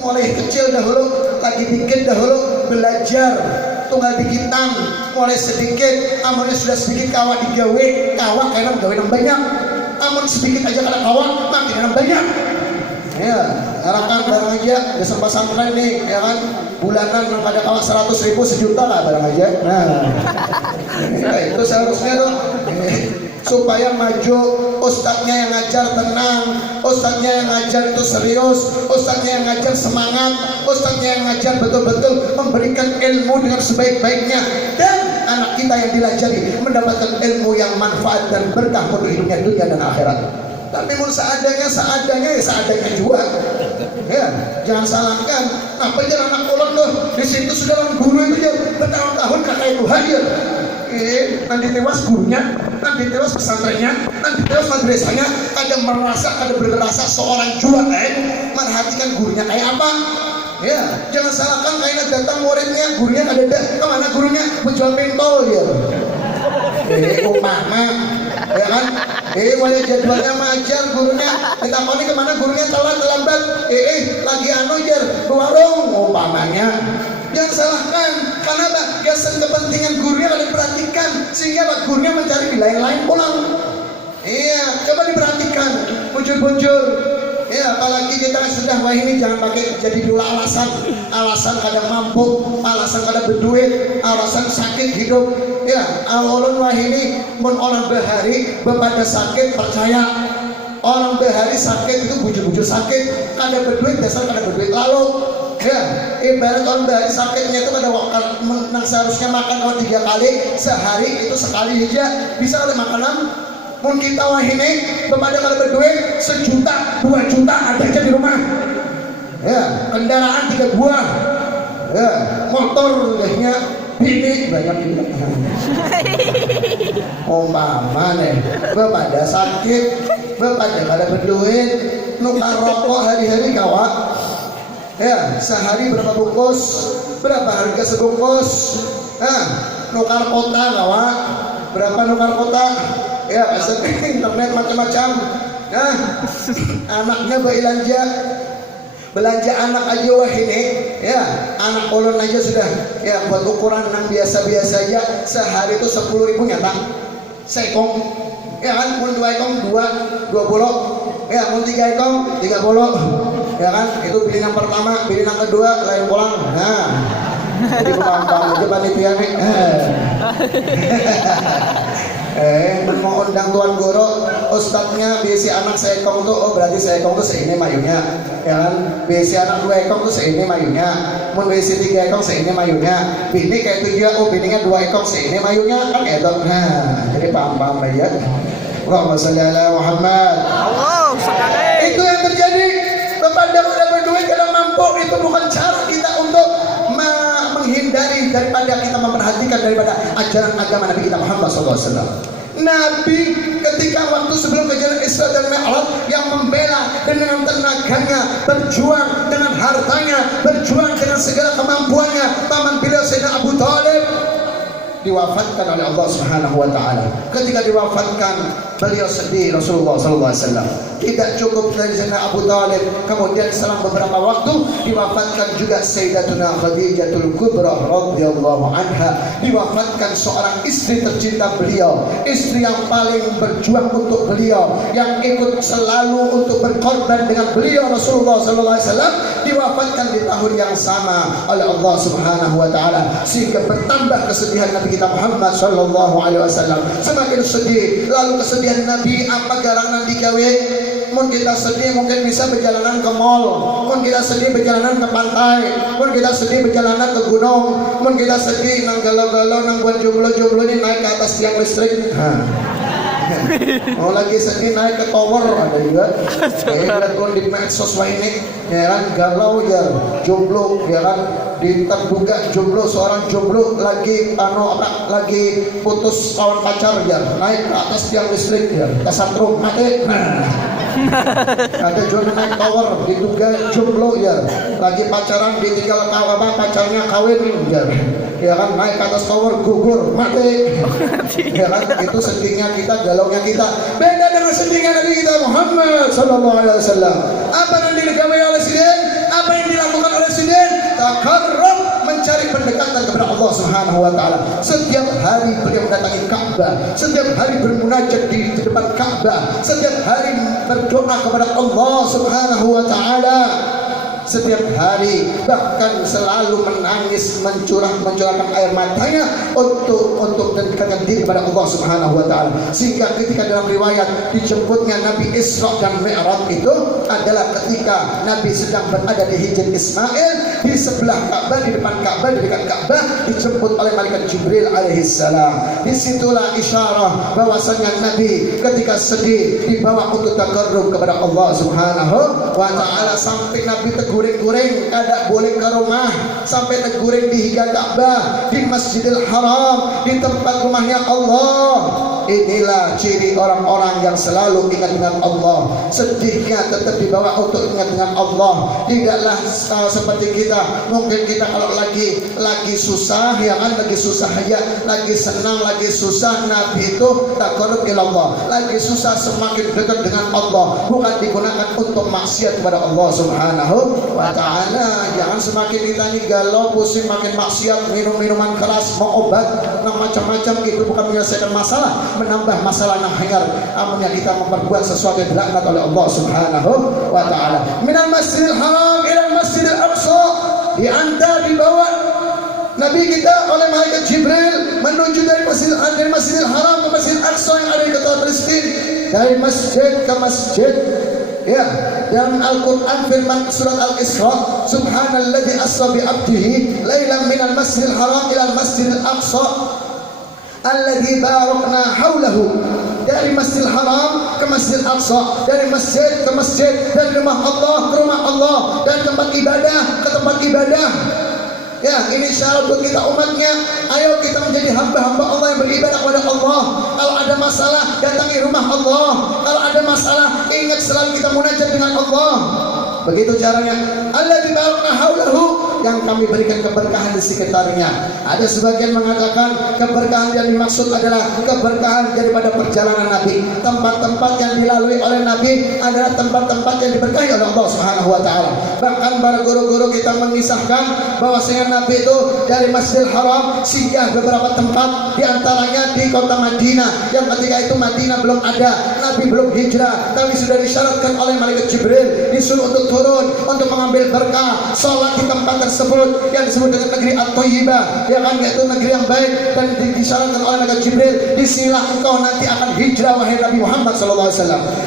mulai kecil dahulu, lagi dikit dahulu belajar tunggal bikitan mulai sedikit, amunnya sudah sedikit kawak digawe, kawak karena gawe yang banyak, amun sedikit aja karena kawak makin yang banyak. Ya, harapan barang aja di pesantren nih, ya kan, bulanan pada kawak 100.000 sejuta lah barang aja. Nah, ya, itu seharusnya tuh supaya maju, ustadznya yang ngajar tenang, ustadznya yang ngajar itu serius, ustadznya yang ngajar semangat, ustadznya yang ngajar betul-betul memberikan ilmu dengan sebaik-baiknya, dan anak kita yang dilajari mendapatkan ilmu yang manfaat dan berkah untuk hidupnya dunia dan akhirat. Tapi mau seadanya ya seadanya juga. Ya, jangan salahkan. Apa aja anak kolon loh, di situ sudah guru itu ya bertahun-tahun kakak itu hadir. Nanti tewas gurunya, nanti tewas pesantrennya, nanti tewas madrasahnya. Kadang berasa seorang jual, merhatikan gurunya kayak apa. Ya, jangan salahkan kayak datang muridnya, gurunya ada kemana gurunya menjual pentol dia. Umpama, ya kan? Wajah jadwalnya majar gurunya, kita mau nih kemana gurunya terlambat, lagi jar warung umpamanya. Jangan salahkan, karena biasa kepentingan gurunya kalau diperhatikan, sehingga gurunya mencari di lain-lain pulang. Iya, coba diperhatikan, muncul-muncul. Ya, apalagi kita sudah wah ini jangan pakai jadi dulu alasan kadang mampu, alasan kadang berduit, alasan sakit hidup. Ya, awalun wah ini mun orang behari bepada sakit percaya. Orang behari sakit itu bujur-bujur sakit, kadang berduit dasar kadang berduit lalu. Ya, ibarat orang behari sakitnya itu pada waktu seharusnya makan kalau 3 kali sehari itu sekali aja bisa oleh makanan. Mun kita wah ini kepada kalau berduit 1 juta, 2 juta ada aja di rumah. Ya, kendaraan 3 buah. Ya, motor dehnya bini banyak juga. Umpama nih, kepada sakit, kepada kalau berduit, nukar rokok hari-hari kawak. Ya, sehari berapa bungkus? Berapa harga sebungkus? Nukar kota kawak. Berapa nukar kota? Ya, internet macam-macam. Nah, anaknya belanja anak aja wah ini, ya, anak kolon aja sudah, ya, buat ukuran yang biasa-biasa aja sehari itu 10.000 nyata, sekong, ya kan, mun 2 ekong 20, ya, mun 3 ekong 30, ya kan, itu beli yang pertama, beli yang kedua, lain pulang, nah, jadi paham aja panitia nih. Mau undang tuan guru, ustadznya biasi anak seekong tuh, oh berarti seekong tuh seini mayunya, ya kan? Biasi anak 2 ekong tuh seini mayunya, mau biasi 3 ekong seini mayunya, bini kayak 7, oh bininya 2 ekong seini mayunya, kan kayak itu. Nah, jadi paham ya. Allahumma sholli ala Muhammad. Itu yang terjadi. Kepada udah berduit kadang mampu, itu bukan cara kita untuk menghindari daripada kita memperhatikan daripada ajaran agama Nabi kita Muhammad SAW. Nabi ketika waktu sebelum kejadian Isra dan Mi'raj yang membela dengan tenaganya, berjuang dengan hartanya, berjuang dengan segala kemampuannya, paman beliau Sayyidina Abu Thalib diwafatkan oleh Allah Subhanahu wa taala. Ketika diwafatkan, beliau sedih Rasulullah sallallahu alaihi wasallam. Tidak cukup dari Sayyidina Abu Thalib, kemudian selang beberapa waktu diwafatkan juga Sayyidatuna Khadijatul Kubra radhiyallahu anha. Diwafatkan seorang istri tercinta beliau, istri yang paling berjuang untuk beliau, yang ikut selalu untuk berkorban dengan beliau Rasulullah sallallahu alaihi wasallam, diwafatkan di tahun yang sama oleh Allah Subhanahu wa taala, sehingga bertambah kesedihan Nabi kita Muhammad sallallahu alaihi wasallam. Semakin sedih, lalu kesedihan Nabi apa garangan digawe? Mun kita sedih mungkin bisa berjalanan ke mall, mun kita sedih berjalanan ke pantai, mun kita sedih berjalanan ke gunung, mun kita sedih nang galau-galau nang buat jomblo-jomblo ini naik ke atas tiang listrik. Mau lagi sedih naik ke tower ada juga. Lihat di medsos ini, ya kan, galau ya jomblo, ya kan, terduga jomblo, seorang jomblo lagi lagi putus kawan pacar ya, naik ke atas tiang listrik ya, kesatrum mati. Ada juga naik tower, diduga jomblo ya, lagi pacaran ditinggal pacarnya kawin ya kan, naik ke atas tower gugur mati. Ya kan, itu sedihnya kita, galaunya kita. Beda dengan sedihnya Nabi kita Muhammad sallallahu alaihi wasallam. Apa yang dilakukan oleh Sidin? Apa yang dilakukan yataqarrab, mencari pendekatan kepada Allah Subhanahu wa taala. Setiap hari beliau mendatangi Ka'bah, setiap hari bermunajat di depan Ka'bah, setiap hari berdoa kepada Allah Subhanahu wa taala. Setiap hari bahkan selalu menangis, mencurahkan air matanya untuk mendekatkan diri kepada Allah Subhanahu wa taala. Sehingga ketika dalam riwayat dijemputnya Nabi Isra dan Mi'raj itu adalah ketika Nabi sedang berada di Hijr Ismail, di sebelah Ka'bah, di depan Ka'bah, di dekat Ka'bah, dijemput oleh malaikat Jibril alaihissalam. Disitulah isyarah bahwasanya Nabi ketika sedih dibawa untuk taqarrub kepada Allah Subhanahu wa taala. Sampai Nabi guring-guring kada boleh ke rumah, sampai teguring di hingga Ka'bah, di Masjidil Haram, di tempat rumahnya Allah. Inilah ciri orang-orang yang selalu ingat dengan Allah. Sedihnya tetap dibawa untuk ingat dengan Allah. Tidaklah seperti kita. Mungkin kita kalau lagi susah, ya kan, lagi susah aja, lagi senang, lagi susah. Nabi itu taqarrub ila Allah. Lagi susah semakin dekat dengan Allah. Bukan digunakan untuk maksiat kepada Allah Subhanahu wa taala. Jangan semakin kita ini galau, pusing, makin maksiat, minum-minuman keras, mau obat, macam-macam. Itu bukan menyelesaikan masalah, menambah masalah yang hangar. Amunnya kita memperbuat sesuatu yang dilaknat oleh Allah Subhanahu wa taala. Minal Masjidil Haram ila Masjidil Aqsa, dibawa Nabi kita oleh malaikat Jibril menuju dari Masjidil Haram ke Masjidil Aqsa yang ada di kota Palestina. Dari masjid ke masjid. Ya, dalam Al-Quran firman surat Al-Isra, Subhanalladzi asra bi 'abdihi lailan minal Masjidil Haram ila Masjidil Aqsa alladzi barakna haulahu. Dari Masjidil Haram ke Masjidil Aqsa, dari masjid ke masjid, dari rumah Allah ke rumah Allah, dari tempat ibadah ke tempat ibadah. Ya, ini syarat buat kita umatnya. Ayo kita menjadi hamba-hamba Allah yang beribadah kepada Allah. Kalau ada masalah, datangi rumah Allah. Kalau ada masalah, ingat selalu kita munajat dengan Allah. Begitu caranya. Alladzi barakna haulahu, yang kami berikan keberkahan di sekitarnya. Ada sebagian mengatakan keberkahan yang dimaksud adalah keberkahan daripada perjalanan Nabi. Tempat-tempat yang dilalui oleh Nabi adalah tempat-tempat yang diberkahi oleh Allah Subhanahu wa taala. Bahkan para guru-guru kita mengisahkan bahwasanya Nabi itu dari Masjidil Haram singgah beberapa tempat, di antaranya di kota Madinah. Yang ketika itu Madinah belum ada, Nabi belum hijrah, tapi sudah disyaratkan oleh malaikat Jibril, disuruh untuk turun untuk mengambil berkah, sholat di tempat tersebut yang disebut dengan negeri At-Thayyibah, ya kan, yaitu negeri yang baik. Dan disyaratkan oleh malaikat Jibril, disinilah engkau nanti akan hijrah wahai Nabi Muhammad SAW.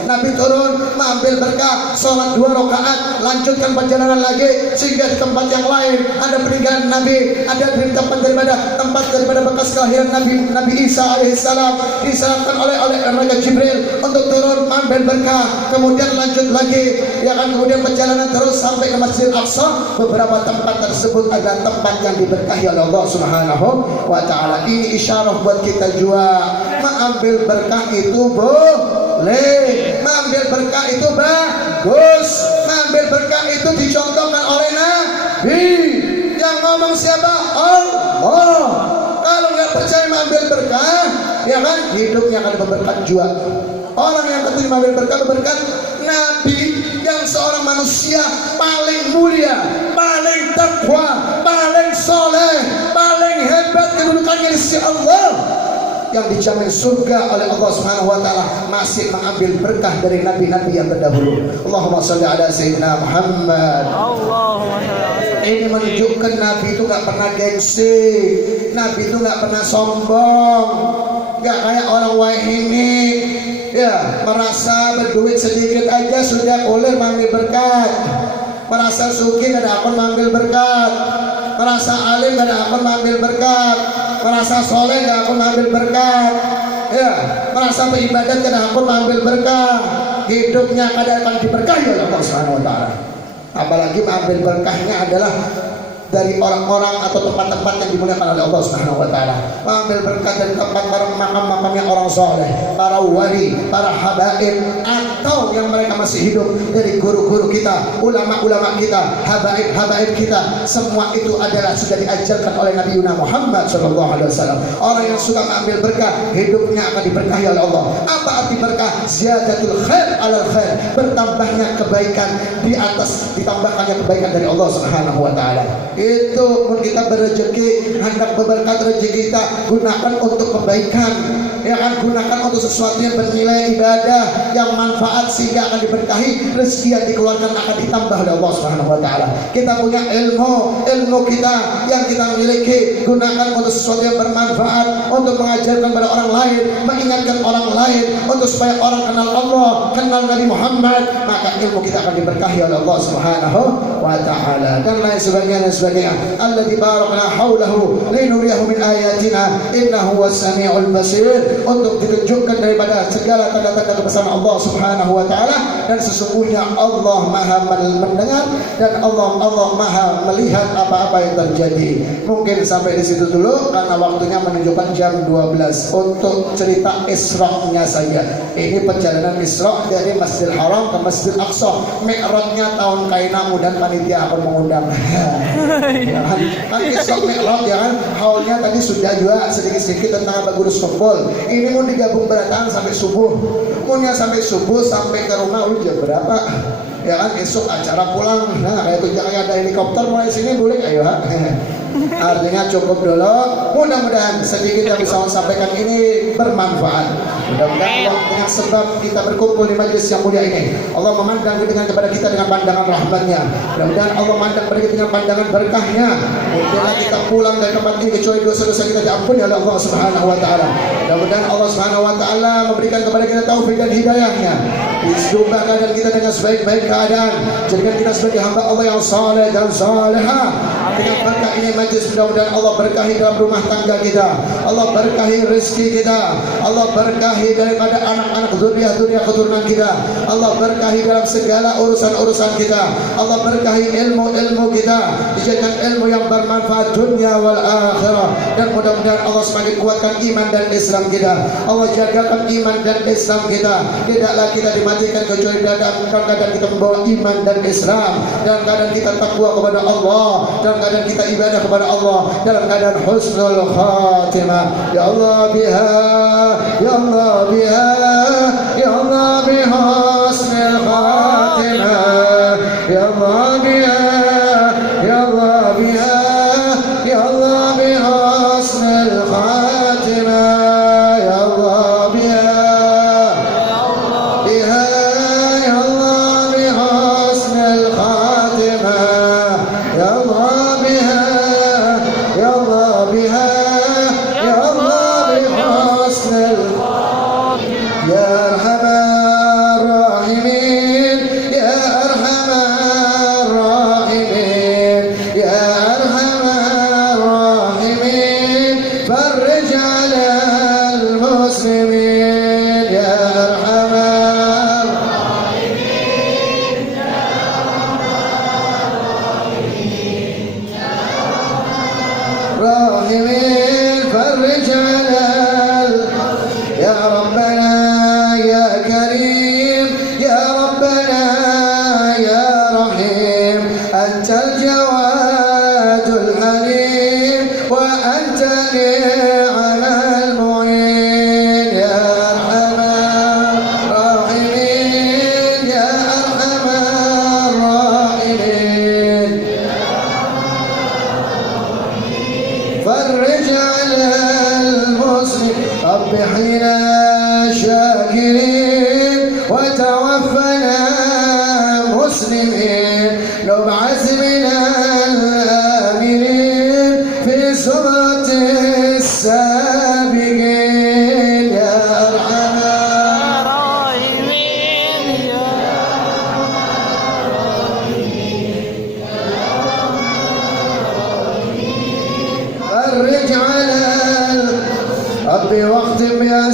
Nabi turun mengambil berkah, sholat 2 rakaat, lanjutkan perjalanan lagi, sehingga di tempat yang lain ada peninggalan Nabi, ada di tempat daripada bekas kelahiran Nabi Isa alaihissalam. Disyaratkan oleh malaikat Jibril untuk turun mengambil berkah, kemudian lanjut lagi, ya kan, kemudian perjalanan terus sampai ke Masjid Aqsa. Beberapa tempat tersebut adalah tempat yang diberkahi oleh Allah Subhanahu wa taala. Ini isyarah buat kita juga. Mengambil berkah itu boleh, mengambil berkah itu bagus, mengambil berkah itu dicontohkan oleh Nabi. Yang ngomong siapa? Allah. Kalau nggak percaya mengambil berkah, ya kan, hidupnya akan berberkat juga. Orang yang keterima berkat Nabi yang seorang manusia paling mulia, paling takwa, paling soleh, paling hebat kedudukannya di sisi Allah, yang dijamin surga oleh Allah Subhanahu wa taala, masih mengambil berkah dari nabi-nabi yang terdahulu. Allahumma shalli ala sayyidina Muhammad. Allahumma shalli. Ini menunjukkan Nabi itu nggak pernah gengsi, Nabi itu nggak pernah sombong, nggak kayak orang wae ini. Ya, merasa berduit sedikit aja sudah boleh mengambil berkat, merasa suki ada akun mengambil berkat, merasa alim ada akun mengambil berkat, merasa soleh ada akun mengambil berkat, ya, merasa beribadat ada akun mengambil berkah. Hidupnya akan diberkahi oleh Allah Subhanahu wa taala. Apalagi mengambil berkahnya adalah dari orang-orang atau tempat-tempat yang dimuliakan oleh Allah Subhanahu wa taala. Mengambil berkat dari tempat para makam-makamnya orang soleh, para wali, para habaib, atau yang mereka masih hidup, dari guru-guru kita, ulama-ulama kita, habaib-habaib kita. Semua itu adalah sudah diajarkan oleh Nabi Muhammad SAW. Orang yang suka mengambil berkah, hidupnya akan diberkahi oleh Allah. Apa arti berkah? Ziyadatul khair alal khair, bertambahnya kebaikan di atas ditambahkannya kebaikan dari Allah Subhanahu wa taala. Itu pun kita berrezeki, hendak berberkat rezeki kita gunakan untuk kebaikan, ya kan, gunakan untuk sesuatu yang bernilai ibadah yang manfaat sehingga akan diberkahi, rezeki yang dikeluarkan akan ditambah oleh Allah Subhanahu wa taala. Kita punya ilmu kita yang kita miliki gunakan untuk sesuatu yang bermanfaat, untuk mengajarkan pada orang lain, mengingatkan orang lain, untuk supaya orang kenal Allah, kenal Nabi Muhammad, maka ilmu kita akan diberkahi oleh Allah Subhanahu wa taala. Dan lain sebagainya. Alladzi barakna haulahu linuriyahu min ayatina innahu was-sami'ul basir, untuk ditunjukkan daripada segala tanda-tanda kebesaran Allah Subhanahu wa taala, dan sesungguhnya Allah Maha mendengar dan Allah Maha melihat apa-apa yang terjadi. Mungkin sampai di situ dulu karena waktunya menunjukkan jam 12 untuk cerita Isra-nya saja. Ini perjalanan Isra dari Masjidil Haram ke Masjidil Aqsa. Mi'rajnya tahun kainamu dan panitia akan mengundang. Ya kan Isra Mi'raj, ya kan, haulnya tadi sudah juga sedikit-sedikit tentang apa gurus football. Ini mau digabung berataan sampai subuh, punya sampai subuh sampai ke rumah udah berapa, ya kan, esok acara pulang. Nah kayak itu kayak ada helikopter mulai sini boleh, ayo ha. Artinya cukup dulu. Mudah-mudahan sedikit yang bisa saya sampaikan ini bermanfaat. Mudah-mudahan Allah dengan sebab kita berkumpul di majelis yang mulia ini, Allah memandang kepada kita dengan pandangan rahmatnya. Mudah-mudahan Allah memandang kepada kita dengan pandangan berkahnya. Mudah-mudahan kita pulang dari tempat ini kecuali dosa-dosa kita diampuni oleh Allah Subhanahu wa taala. Mudah-mudahan Allah Subhanahu wa taala memberikan kepada kita taufik dan hidayahnya. Jumlah keadaan kita dengan sebaik-baik keadaan. Jadikan kita sebagai hamba Allah yang saleh dan salehah. Dengan berkah ini majlis, mudah-mudahan Allah berkahi dalam rumah tangga kita, Allah berkahi rezeki kita, Allah berkahi daripada anak-anak zuriat-zuriat keturunan kita, Allah berkahi dalam segala urusan-urusan kita, Allah berkahi ilmu-ilmu kita, dijadikan ilmu yang bermanfaat dunia wal akhirah. Dan mudah-mudahan Allah semakin kuatkan iman dan Islam kita, Allah jagakan iman dan Islam kita. Tidaklah kita dimatikan kecuali dalam keadaan kita membawa iman dan Islam, dalam keadaan kita takwa kepada Allah, dalam keadaan kita ibadah kepada Allah, dalam keadaan husnul khatimah. Ya Allah biha, ya Allah biha, ya Allah biha husnul khatimah. Ya Allah biha, ya Allah biha, ya Allah biha husnul khatimah. Ya Allah biha, biha, ya Allah biha husnul khatimah. Ya Allah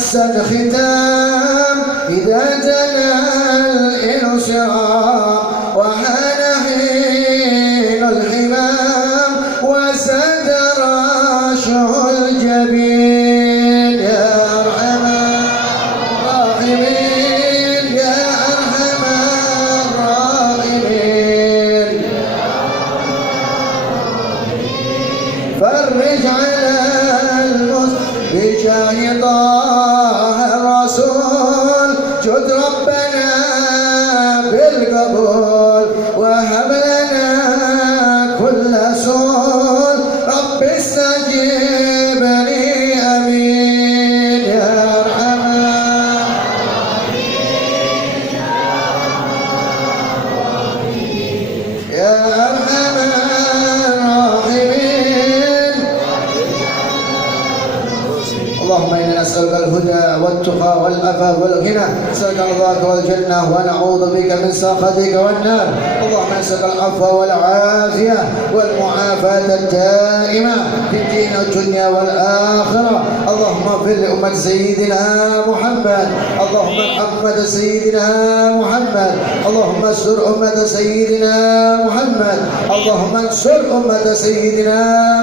الختام إذا جنى الإنشاء وحان حين الحمام وسد راشه الجبين. يا أرحم الراحمين، يا أرحم الراحمين، فرج على بجاه طه الرسول جد ربنا بالقبول وهب لنا كل سوء استجب لي آمين يا أرحم يا أرحم الراحمين. اللهم إنا نسألك الهدى والتقى والعفاف والغنى، نسألك رضاك والجنة ونعوذ بك من سخطك والنار. اللهم نسألك العفو والعافية والمعافاة الدائمة في الدين والدنيا والآخرة. اللهم اغفر لأمة سيدنا محمد، اللهم محمد سيدنا محمد، اللهم انصر أمة سيدنا محمد، اللهم انصر أمة سيدنا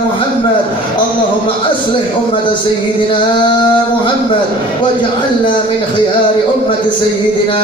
محمد، اللهم أصلح أمة سيدنا محمد واجعلنا من خيار أمة سيدنا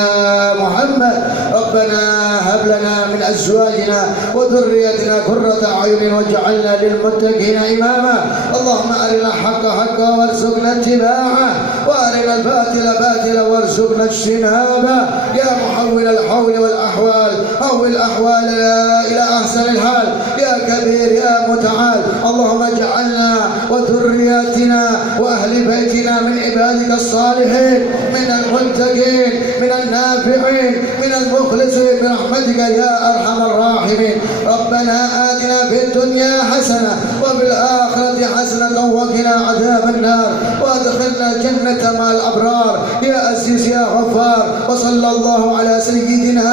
محمد. ربنا هب لنا من أزواجنا وذريتنا قرة أعين واجعلنا للمتقين إماما. اللهم أرنا الحق حقا وارزقنا اتباعه وأرنا الباطل باطلا وارزقنا اجتنابه. يا محول الحول والأحوال حول أحوالنا إلى أحسن الحال. يا كبير يا متعال، اللهم اجعلنا وذرياتنا وأهل بيتنا من عبادك الصالحين، من المتقين، من النافعين، من المخلصين برحمتك يا أرحم الراحمين. ربنا آتنا في الدنيا حسنة وفي الآخرة حسنة وقنا عذاب النار وادخلنا الجنة مع الأبرار يا عزيز يا غفار. وصلى الله على سيدنا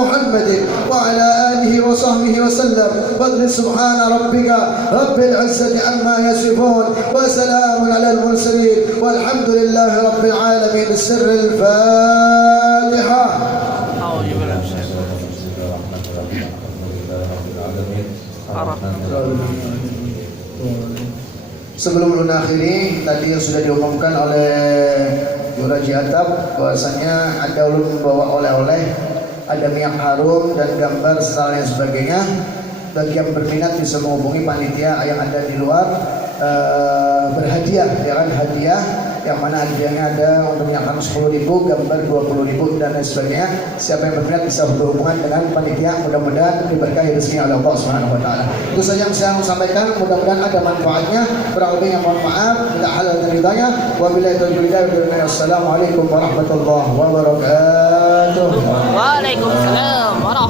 محمد وعلى آله وصحبه وسلم. فضل سبحان ربك رب العزة عما يصفون وسلام على المرسلين والحمد لله رب العالمين. السر الفاتحة. Sebelum menakhiri, tadi yang sudah diumumkan oleh Yuraji Atap bahwasanya ada ulun membawa oleh-oleh, ada minyak harum dan gambar serta lain sebagainya. Bagi yang berminat bisa menghubungi panitia yang ada di luar, berhadiah, ya kan, hadiah yang mana hadiahnya ada untuk minyak harum 10.000, gambar 20.000 dan lain sebagainya. Siapa yang berminat bisa berhubungan dengan panitia, mudah-mudahan diberkahi rezeki oleh Allah Subhanahu wa taala. Itu saja yang saya sampaikan, mudah-mudahan ada manfaatnya. Kurang lebihnya mohon maaf, minta halal dan ridhanya. Wabillahi taufiq wal hidayah. Assalamualaikum warahmatullahi wabarakatuh. Waalaikumsalam warahmatullahi